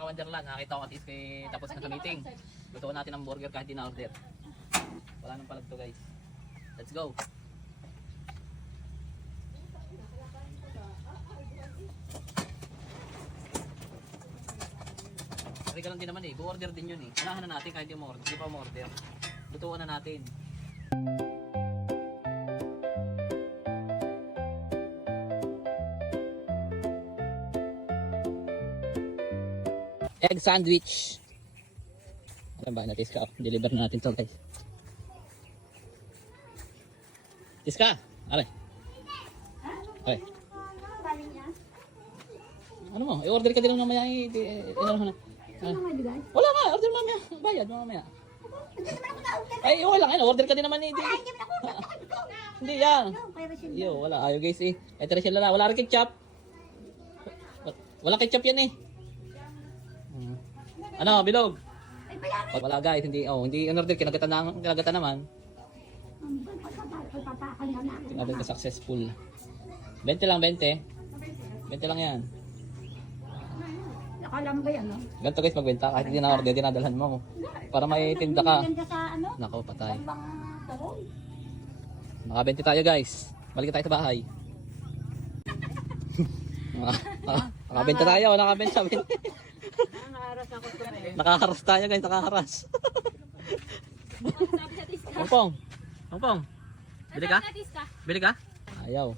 mga kawanderlan, nakita ko at least tapos na sa meeting. Lutuan natin ang burger kahit di na order. Wala nang palag to guys. Let's go. Sorry ka lang din naman eh. Bu-order din yun eh. Unahan na natin kahit di pa mo-order. Lutuan na natin. Egg sandwich. Ano ba? Natis ka. Deliver na natin to guys. Tiska. Are. Are. Ano mo? I-order ka din lang mamaya. Ano na? Wala nga. Order mamaya. Bayad mamaya. Ay, okay lang. Order ka din naman eh. Hindi yan. Yo, wala. Ayaw guys eh. Ito rin sila. Wala rin ketchup. Wala ketchup yan eh. Ano, bilog? Wala guys, hindi in-order, kinagatan naman. Kinagatan ka successful. 20 lang, 20. 20 lang yan. Akala mo ba yan, no? Ganito guys, magbenta, kahit hindi na-order, dinadalhan mo. Para may tinda ka. Nako, patay. Naka-20 tayo guys. Balik tayo sa bahay. Naka-20 tayo, naka-20. Nakaharas tayo guys, nakaharas. Pongpong. Pongpong. Bili ka? Bili ka? Ayaw.